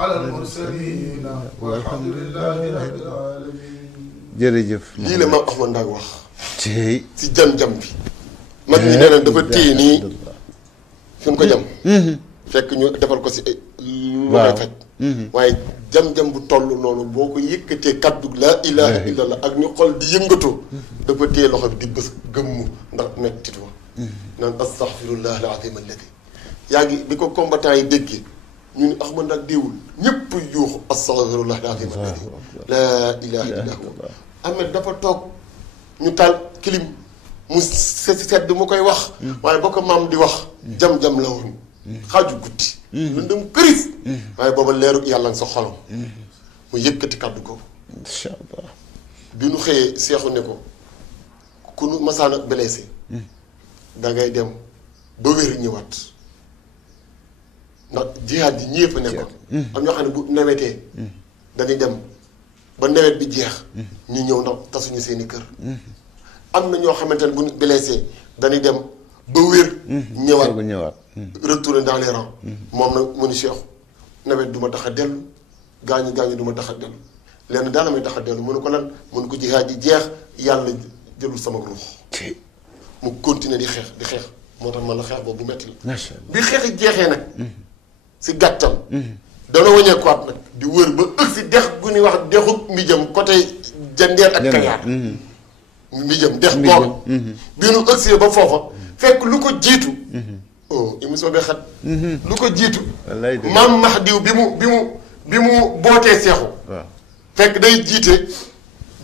على المرسلين والحمد لله رب العالمين. jërëjëf. lii la maam Ahmad Ndaak wax. tey si jam-jam bi. mag ñi nee na dafa téye nii fi mu ko jam. fekk ñu defal ko si ay. lu koy faj. waaye jam-jam bu toll noonu boo ko yëkkatee kaddu laa ilaaha illallah ak ñu xol di yëngatoo. dafa téye loxo bi di bës gëmmu ndax mettit wa. naan astaghfirullah al-azim alladi. yaa ngi bi ko combattant yi déggee ñu ne Ahmad Ndaak déewul ñëpp yuuxu astaghfirullah al-azim alladi laa ilaaha illallah. Ahmed dafa toog ñu taal kilim mu sedd mu koy wax. waaye ba ko maam di wax. jam-jam la woon. xaaju guddi. lëndëm këris. waaye booba leeru yàlla nga sa xolam. mu yëkkati kàddu ko. incha allah. bi nu xëyee seexu ne ko ku nu masaana blessé. da ngay dem ba wér ñëwaat ndax jihaad ji ñëpp a nekkoon. am ñoo xam ne bu nawetee. dañuy dem ba nawet bi jeex. ñu ñëw ndax tasuñu seeni kër. am na ñoo xamante ne bu ñu blessé dañuy dem ba wér. ñëwaat retourner dans les rangs. moom nag mu ni Cheikh nawet du ma tax a dellu gaañu du ma tax a dellu lenn daana may tax a dellu mu ne ko lan mu ne ko jihaad ji jeex yàlla jëlul sama ruux. mu continuer di xeex moo tax man la xeex boobu bu metti la. bi xeex yi jeexee nag. si gàttal. dana wàññeekuwaat nag di wër ba ëgg si dex gu ñuy wax dexu Mbijam côté Jandeer ak Kayaar. Mbijam dex boobu. bi nu ëgg si ba foofa fekk lu ko jiitu. oh émission bi xat. lu ko jiitu. maam Mahdiw bi mu bootee seexu. fekk day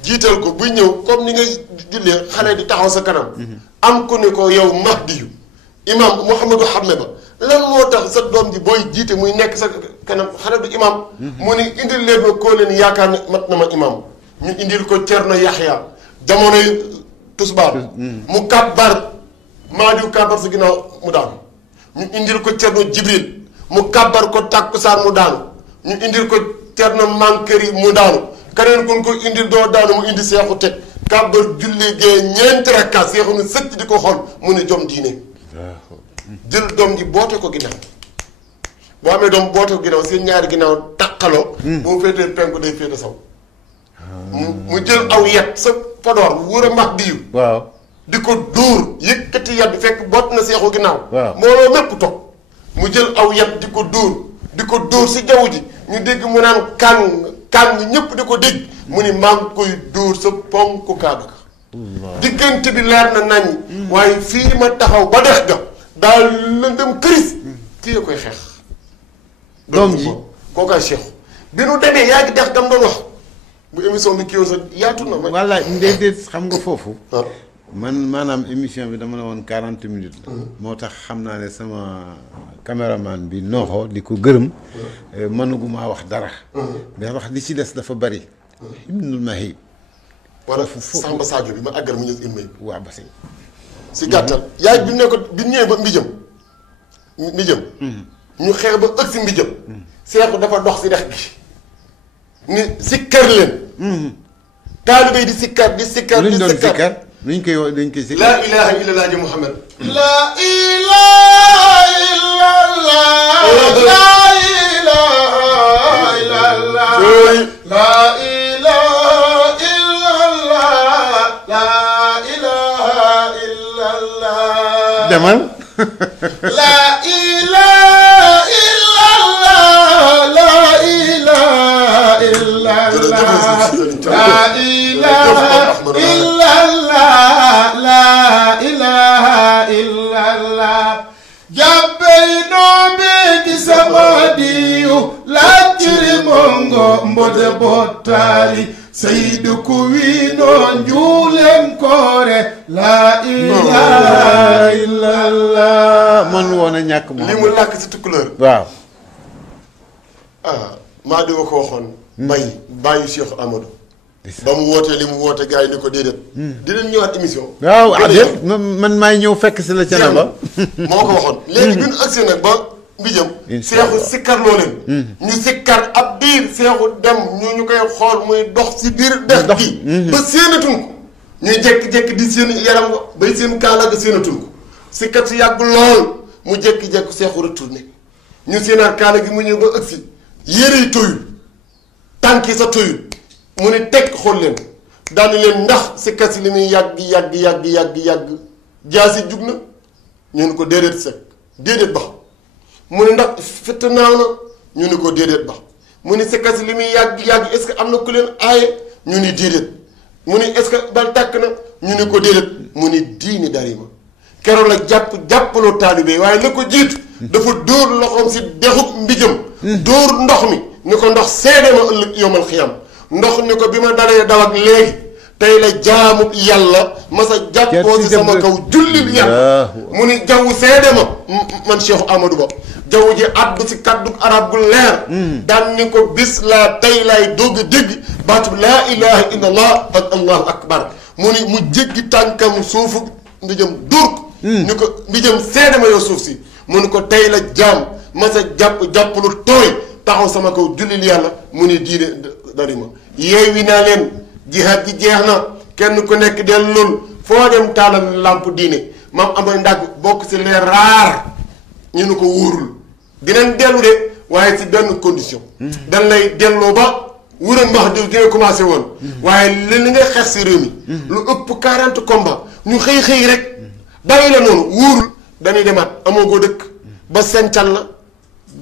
jiital ko buy ñëw comme ni ngay jullee xale di taxaw sa kanam. am ko ne ko yow Mahdiyu imam Mouhamadou Xamme ba lan moo tax sa doom ji booy jiite muy nekk sa kanam xale du imam. mu ni indil leen ma koo leen yaakaar ne mat na ma imam ñu indil ko Cerno Yaxya jamonoy tusbaar mu kàbbar Mahdiw kàbbar sa ginnaaw mu daanu. ñu indil ko Cerno Jibril mu kàbbar ko tàkkusaan mu daanu ñu indil ko Cerno Mankëri mu daanu keneen kun ko indil doo daanu mu indi seexu teg kàbbar julli gee ñeenti rakkaat seexu ne sëcc di ko xool mu ne jom diine jël doom ji boote ko ginnaaw boo amee doom boote ko ginnaaw seen ñaari ginnaaw taqaloo bu mu féetee penku day féete saw mu jël aw yet sa podoor wóor a max diyu waaw di ko dóor yëkkati yat bi fekk boot na seexu ginnaaw mbooloo mépp toog mu jël aw yat di ko dóor si jaww ji ñu dégg mu naan kàng ñëpp di ko dégg mu ni maa ngi koy dóor sa ponku kaaba ga diggante bi leer na nañ waaye fii ma taxaw ba dex ga daal lëndëm këris kii koy xeex doom ji kookaay seexu bi nu demee yaa ngi dex gam doon wax bu émission bi kii woon sax yaatu na ma wallaay déedéet xam nga foofu man maanaam émission bi dama la woon 40 minutes la moo tax xam naa ne sama caméraman bi nooxo di ko gërëm mënuguma wax dara mais wax li ci des dafa bari Ibnul Mahib wala Samba Sadio bi ma àggal mu ñëw ilmay waa ba si si gàttal yaay bi ne ko bi ñëwee ba mbijam ñu xeex ba ëgg si mbijam seexu dafa dox si dex gi ni sikkar leen taalibe yi di sikkar luñ doon sikkar luñ koy sikkar laa ilaha illallah ji Muhammad laa ilaha illallah laa ilaha illallah laa ilaha illallah laa ilaha illallah demal laa ilaha illallah laa ilaha illallah laa ilaha illallah laa ilaha illallah jàppey noo be di sama diyu laajiri moom bongo mbode bottari seydu kuwino njuulen koore la ilaha illallah man woon a ñàkk moom li mu làkk si tukkuleur waaw maa di ko waxoon bay bàyyi Cheikh Amadou ba mu wootee li mu woote gars yi ni ko déedéet dinañ ñëwaat émission waaw man maay ñëw fekk si la cana ba moo ko waxoon léegi ñun agsi nag ba mbijam seexu sikkar loo leen ñu sikkar ab diir seexu dem ñu koy xool muy dox si biir dex gi ba séenatuñ ko ñuy jékki-jékki di seen yaram bay seen kaala ga séenatuñ ko sikkar si yàgg lool mu jékki-jékki seexu retourné ñu seenaat kaala gi mu ñëw ba agsi yére yi toyul tànk yi sa toyul mu ni teg xool leen daal leen ndax sikkar si li muy yàgg jaasi jug na ñu ni ko déedéet sekk déedéet ba mu ne ndax fitt naaw na ñu ni ko déedéet ba mu ni sikkar si li muy yàgg est-ce que am na ku leen aaye ñu ni déedéet mu ni est-ce que bal tàkk na ñu ni ko déedéet mu ni diini darima keroog la jàppaloo taalibe waaye la ko jiitu dafa dóor loxoom si dexu mbijam dóor ndox mi ni ko ndox seede ma ëllëg yowmal xiyam ndox ni ko bi ma dalee daw ak léegi tey la jaamu yàlla masa jàppoo si sama kaw jullil yàlla mu ni jaww seede ma man Cheikh Amadou Ba jaww ji addu si kaddu arab gu leer daan ni ko bis laa tey lay dogg dégg baatub laa ilaha illa allah ak allahu akbar mu ni mu jéggi tànkam suufu mbijam dóor ko ni ko mbijam seede ma yow suuf si mu ni ko tey la jaam masa jàpp lu tooy taxaw sama kaw jullil yàlla mu ni diine dari ma yeewi naa leen jihaad ji jeex na kenn ku nekk del loolu foo dem taalal làmp diine maam amay ndàgg bokk si les rares ñu ni ko wóorul dinañ dellu de waaye si benn condition dañ lay delloo ba wuran mbax di nga commencé woon waaye li ngay xeex si réew mi lu ëpp 40 combats ñu xëy rek bàyyi la noonu wóorul dañuy demaat amoo ko dëkk ba sencal la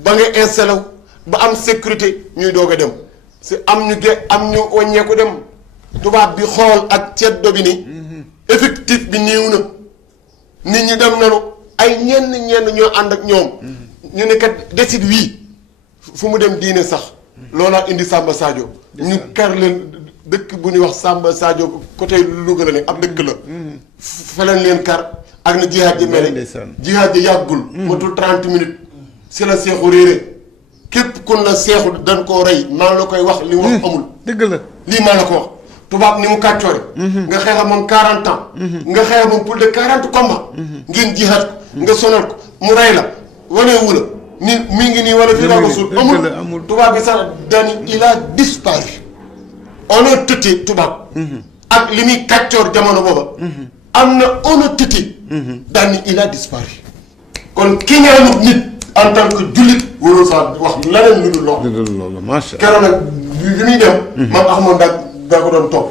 ba nga installé wu ba am sécurité ñuy doog a dem si am ñu wàññeeku dem tubaab bi xool ak ceddo bi ni effectif bi néew na nit ñi dem nanu ay ñenn ñoo ànd ak ñoom ñu ne kat décide wii fu mu dem diine sax loolaa indi Samba Sadio ñu kar leen dëkk bu ñuy wax Samba Sadio côté Louga la ne ab dëkk la fa leen kar ak na jihaad ji mel jihaad ji yàggul matul 30 minutes si la seexu réere képp kun la seexu dañ koo rey maa la koy wax li wax amul dëgg la lii maa la ko wax tubaab ni mu kàccoore nga xeexal moom 40 ans nga xeexal moom plus de 40 combats ngeen jihaad ko nga sonal ko mu rey la wane wu la ni mi ngi nii wala fii laa ko suul amul tubaab bi sax dani il a disparu honnêteté tubaab ak li muy kàccoor jamono booba am na honnêteté dani il a disparu kon ki ñaanut nit en tant que jullit warul saa wax leneen lu dul loolu macha Allah keroog nag bi muy dem maam Ahmad daa ko doon topp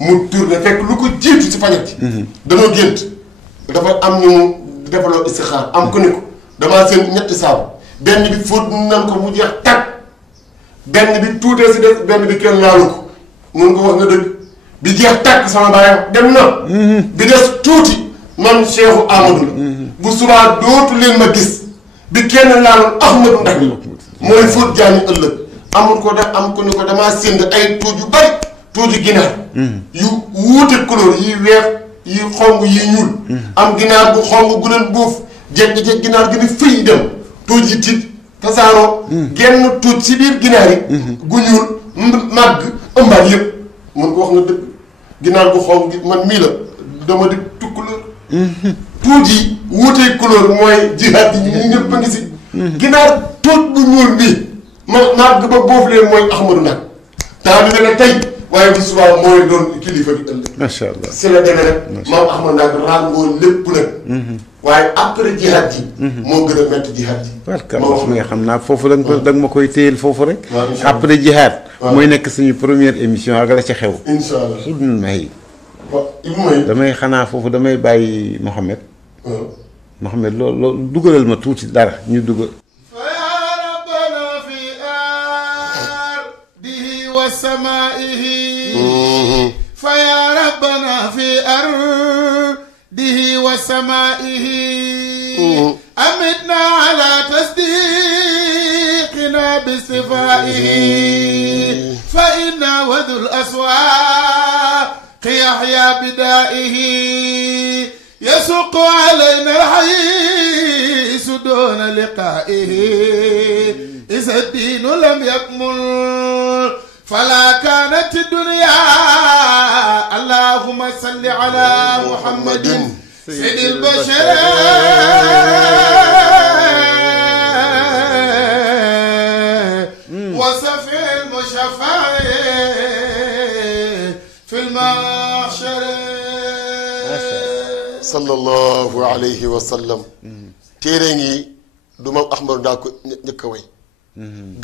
mu tourné fekk lu ko jiitu si fajar ji danoo gént dafa am ñu defaloo istixaar am ko ni ko damaa seen ñetti saabu benn bi fóot nan ko mu jeex tag benn bi tuutee si des benn bi kenn laalu ko mun ko wax nga dëgg bi jeex tàkk sama baay dem na bi des tuuti man Cheikhu Amadou la bu subaa dootu leen ma gis bi kenn laaloon Ahmadou Ndak mooy fóot jaani ëllëg amul ko def am ko ni ko damaa sénd ay tuuj yu bari tuuji ginaar yu wuute couleur yi weex yi xong yi ñuul am ginaar bu xong gu leen buuf jekki-jekki ginaar gi ni fëy dem tuuj yi tiit tasaaroo genn tuuj si biir ginaar yi gu ñuul màgg ëmbaat yëpp mun ko wax nga dëgg ginaar gu xong gi man mii la dama di tukkuleur tuuj yi wuutee couleur mooy jihaad yi ñu ñëpp a ngi si ginaar tuuj bu ñuul bii ma màgg ba boofu leen mooy Ahmadou Ndak temps bi dana tey waaye bu subaa mooy doon kilifa gi ëllëg macha allah si la demee rek maam Ahmadou Ndak ràngoo lépp nag waaye après jihaad ji moo gën a métti jihaad ji nga xam naa foofu da nga ma koy téyel foofu rek après jihaad mooy nekk suñu première émission ak la ci xew incha allah Ibnu May damay xanaa foofu damay bàyyi Mouhamed Mouhamed loolu dugalal ma tuuti dara ñu dugal وسمائه فيا ربنا في أرضه وسمائه أمتنا على تصديقنا باصطفائه فإن وذو الأسواق يحيا بدائه يسوق علينا الحيس دون لقائه إذا الدين لم يكمل فلا كانت الدنيا. اللهم صل على محمد سيد البشر وصفي المشفع في المحشر sallallahu alayhi wa sallam. téere ngi du ma Ahmadou daa ko njëkk a way.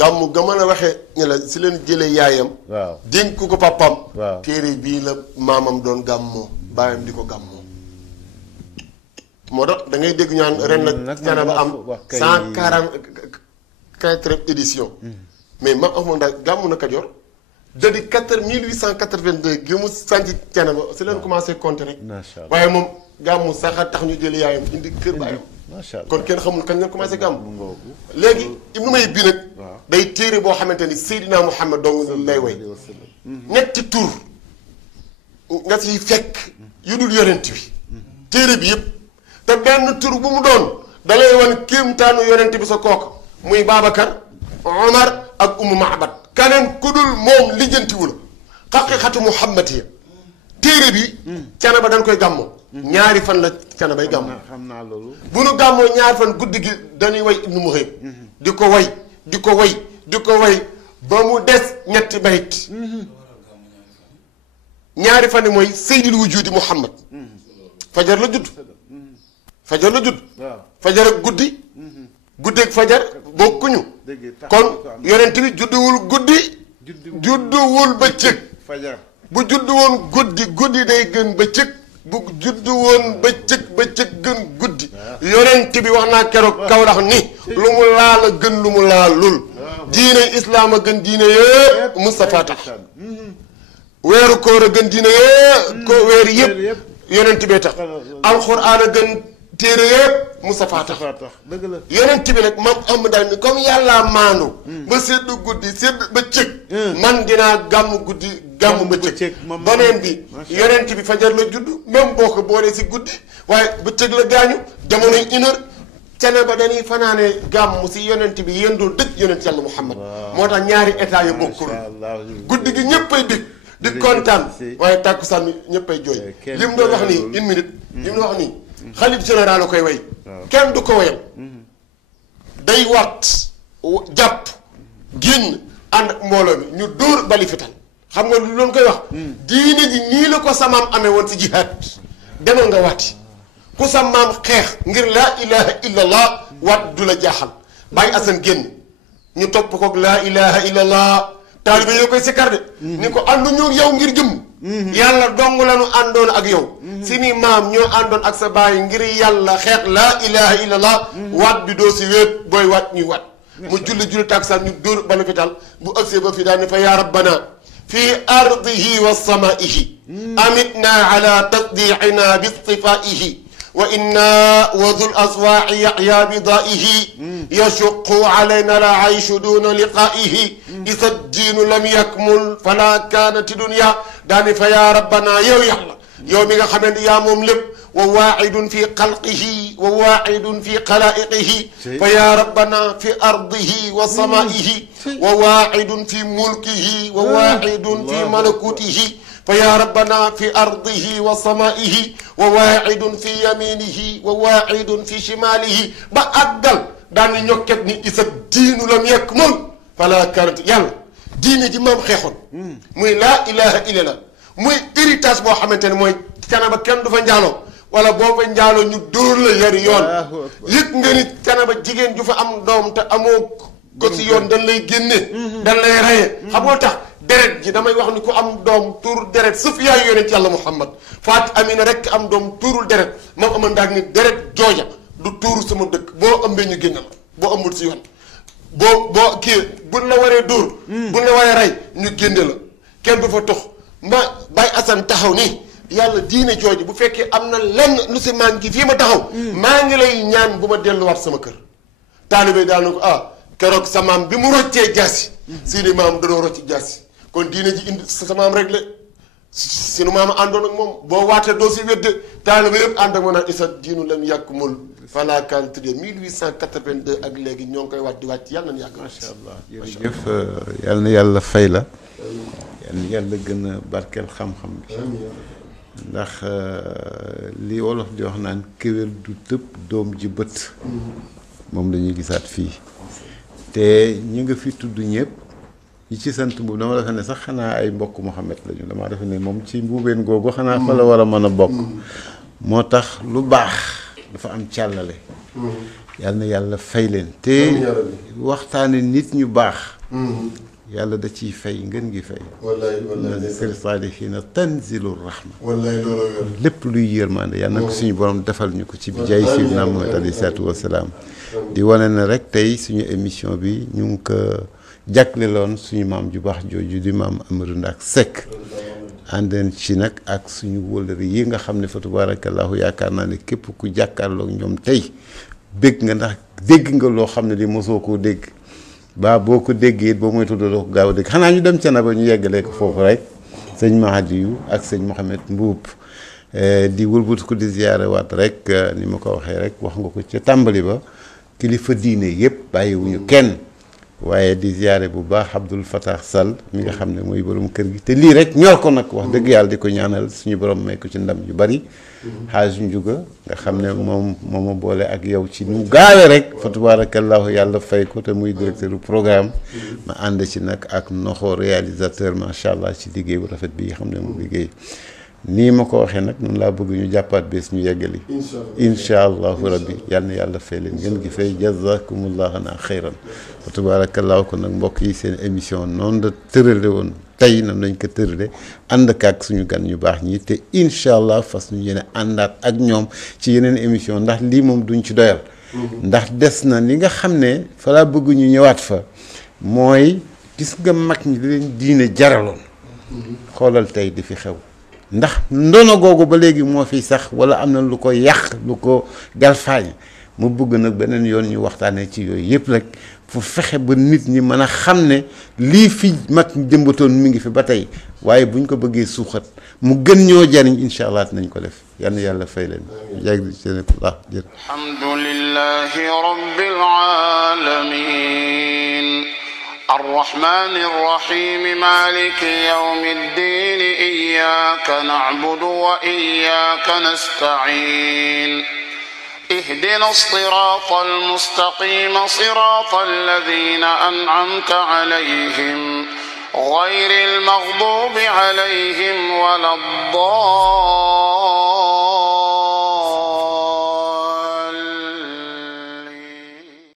gàmmu ga mën a waxee ñu la si leen jëlee yaayam. waaw dénk ko papam. waaw téere bii la maamam doon gàmmoo baayam di ko gàmmoo. moo tax da ngay dégg ñaan ren nag Thiénaba am 144 édition. mais maam Ahmadou daa gàmmu na Kajoor. da di 1882 gi mu sànci Thiénaba si leen commencé compter rek. macha allah waaye moom gàmmu sax a tax ñu jël yaayam indi kër baayam. macha allah kon kenn xamul kañ nga commencé gàmm. léegi Ibnu May bi nag. day téere boo xamante ni Seydina Muhammad dong lay way. ñetti tur nga siy fekk yu dul yonent bi. téere bi yëpp te benn tur bu mu doon da lay wan kéemtaanu yonent bi sa kooka muy Babacar Omar ak Umu Maabad kaneen ku dul moom lijjantiwu la xaqiqatu muhammadiya téere bi Thiénaba dañ koy gàmmoo ñaari fan la Thiénaba bay gàmmoo xam naa loolu bu nu gàmmoo ñaari fan guddi gi dañuy way Ibnu Muhayb di ko way di ko way di ko way ba mu des ñetti bayit ñaari fan yi mooy seydil wujudi muhammad fajar la judd fajar la judd fajar ak guddi guddeeg fajar bokkuñu kon yonent bi judduwul guddi judduwul bëccëg fajar bu juddu woon guddi guddi day gën bëccëg bu juddu woon bëccëg gën guddi yonent bi wax naa keroog Kawlax ni lu mu laal a gën lu mu laalul diine islaam a gën diine yëpp Moustapha tax weeru koor a gën diine yëpp ko weer yëpp yonent bee tax alxuraan a gën téere yëpp Moustapha tax yonent bi nag mam am daal ni comme yàllaa maandu ba sedd guddi sedd bëccëg man dinaa gàmm guddi gàmm bëccëg beneen bi yonent bi fajar la judd même boo ko boolee si guddi waaye bëccëg la gaañu jamonoy une heure Thiénaba dañuy fanaane gàmm si yonent bi yéen doon dëj yonent yàlla Muhammad moo tax ñaari état yu bokkul guddi gi ñëppay bég di kontaan waaye tàkkusaan mi ñëppay jooy li mu doon wax nii une minute li mu doon wax nii xalif général la koy way kenn du ko wayal day wat jàpp génn ànd ak mbooloo bi ñu dóor bali fital xam nga lu loon koy wax diine ji nii la ko samaam amee woon si jihaad demal nga waati ku sa maam xeex ngir laa ilaha illallah waat du la jaaxal bàyyi asan génn ñu topp koog laa ilaha illallah taalibe yoo koy sikkar de ni ko àndu ñu yow ngir jëm yàlla dong la nu àndoon ak yow si ni maam ñoo àndoon ak sa baay ngir yàlla xeex laa ilaha illallah waat bi doo si wéet booy waat ñuy waat mu julli taksaan ñu dóor bala fital bu ëgsee ba fi daal ni fa yaa rabbana fi ardihi wa samaihi amitna ala tasdiina bi istifaihi wa inna wa dhul aswaa'i yaxya bidaihi yashuqu alayna la ayshu duna liqaihi isa diinu lam yakmul fala kaanati dunya daani fa yaa rabbana yow yàlla yow mi nga xamante yaa moom lépp wa waaidun fi xalqihi wa waaidun fi xalaiqihi fa yaa rabbana fi ardihi wa samaihi wa waaidun fi mulkihi wa waaidun fi malakutihi fa yaa rabbana fi ardihi wa samaihi wa waaidun fi yaminihi wa waaidun fi shimalihi ba àggal daan ni ñokket ni isa diinu lam yakmul fala kaanat yàlla diine ji maam xeexoon muy laa ilaha illallah muy héritage boo xamante ne mooy Thiénaba kenn du fa njaaloo wala boo fa njaaloo ñu dóor la yari yoon yëg nga ni Thiénaba jigéen ju fa am doom te amoo ko si yoon dañ lay génne dañ lay raye xam nga tax deret ji damay wax ni ku am doom tuur deret sëf yaayu yonent yàlla Muhammad Faat Amina rek am doom tuurul deret moom ama ndaag ni deret jooja du tuuru sama dëkk boo ëmbee ñu génne la boo ëmbul si yoon boo kii buñ la waree dóor buñ la waree rey ñu génne la kenn du fa tox ma Baye Assane taxaw ni yàlla diine jooju bu fekkee am na lenn lu si maa ngi fii ma taxaw maa ngi lay ñaan bu ma delluwaat sama kër taalibe daal na ko keroog sa maam bi mu roccee jaasi seeni maam danoo rocci jaasi kon diine ji indi sa maam rek la sunu maam àndoon ak moom boo waatee doo si wedde taaliba yëpp ànd ak ma naan isa diinu lam yàkkumul falaakaan tëddee 1882 ak léegi ñoo ngi koy wàcc di wàcc yàlla na yàgg. macha allah jërëjëf yal na yàlla fay la. yal na yàlla gën a barkeel xam-xam bi. ndax li wolof di wax naan kéwél du tëb doom ji bët. moom la ñuy gisaat fii. te ñi nga fi tudd ñëpp. ñi ci sant boobu dama defe ne sax xanaa ay mbokk Mouhamed lañu dama defe ne moom ci mbuubeen googu xanaa fa la war a mën a bokk. moo tax lu baax dafa am càllale. yal na yàlla fay leen te waxtaane nit ñu baax. yàlla da ciy fay ngeen ngi fay. wallaay sir saalihiina tanzilu rahma. wallaay loolu lépp luy yërmande yàlla na ko suñu borom defal ñu ko ci jaay Seydina Muhammad alayhi salaatu wa salaam. di wane ne rek tey suñu émission bi ñu ngi ko jagleeloon suñu maam ju baax jooju di maam Amadou Ndack Seck. àndeen ci nag ak suñu wóllëri yi nga xam ne fa tabarakallahu yaakaar naa ne képp ku jàkkaarloog ñoom tey bégg nga ndax dégg nga loo xam ne di mosoo koo dégg. baa boo ko déggee it boo mooy tudd doo ko gaaw a dégg xanaa ñu dem ca na ba ñu yeggalee ko foofu rek sëñ Mahadiyu ak sëñ Mouhamed Mbuub di wëlbatu ko di ziyaare waat rek ni ma ko waxee rek wax nga ko ca tàmbali ba kilifa diine yëpp bàyyiwuñu kenn waaye di ziyaare bu baax Abdoul Fattah Sall mi nga xam ne mooy borom kër gi te lii rek ñor ko nag wax dëgg yàlla di ko ñaanal suñu borom may ko ci ndam yu bari xaaj njuga nga xam ne moom ma boole ak yow ci nu mu gaawee rek fa tabarakallahu yàlla fay ko te muy directeur du programme ma ànd ci nag ak noxo réalisateur macha allah ci liggéey bu rafet bi nga xam ne mu liggéey nii ma ko waxee nag noonu laa bëgg ñu jàppaat bés ñu yeggali incha allahu rabbi yal na yàlla fay leen ngeen gi fay jazakumullahu na xeyran fa tabarakallahu kon nag mbokk yi seen émission noonu la tërale woon tey nam nañ ko tërale ànd ak suñu gan ñu baax ñi te incha allah fas ñu yéene àndaat ak ñoom ci yeneen émission ndax lii moom duñ ci doyal ndax des na li nga xam ne fa laa bëgg ñu ñëwaat fa mooy gis nga mag ñi di leen diine jaraloon xoolal tey di fi xew ndax ndono googu ba léegi moo fi sax wala am na lu ko yàq lu ko galfaañ mu bëgg nag beneen yoon ñu waxtaanee ci yooyu yëpp rek fu fexe ba nit ñi mën a xam ne lii fi mag jëmbatoon mi ngi fi ba tey waaye buñ ko bëggee suuxat mu gën ñoo jariñ incha allah nañ ko def yal na yàlla fay leen yàgg seen baax jërëjëf. alhamdulillahi rabbil alamin الرحمن الرحيم مالك يوم الدين إياك نعبد وإياك نستعين اهدنا الصراط المستقيم صراط الذين أنعمت عليهم غير المغضوب عليهم ولا الضالين